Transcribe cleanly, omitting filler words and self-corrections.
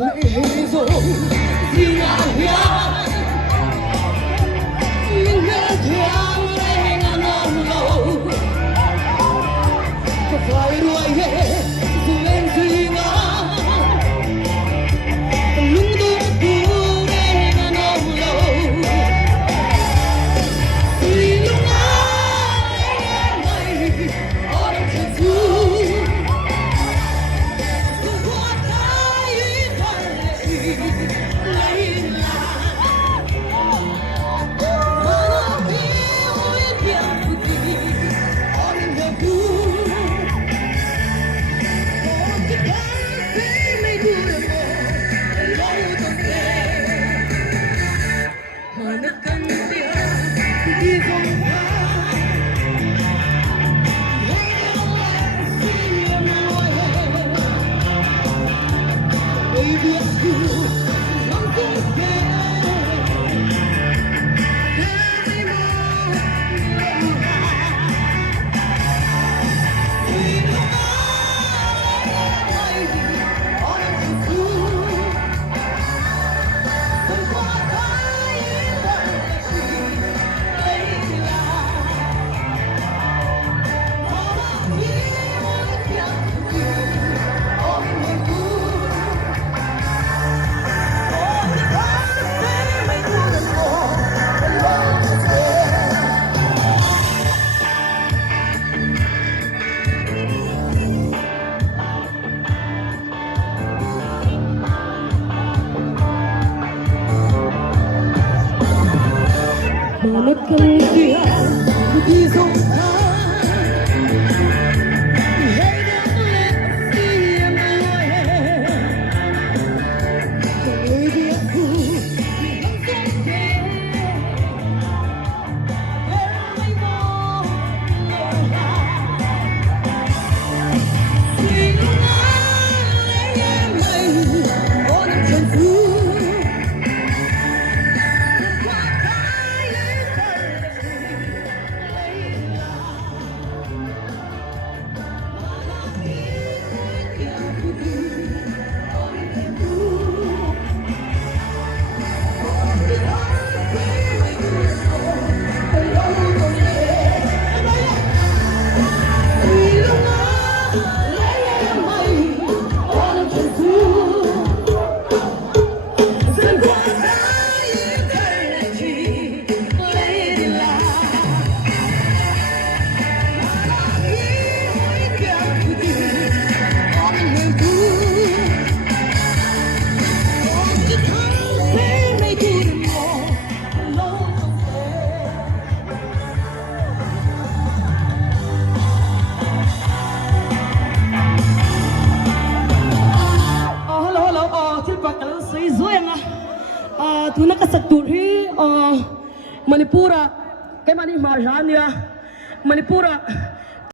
泪中的那样，明月亮泪啊浓浓，可快乐也是泪水吗？路途不泪啊浓浓，水中爱泪我能撑住。Manatkan dia di sumpa. Tu nak kesetur hi Manipura, kay mani Maharania, Manipura.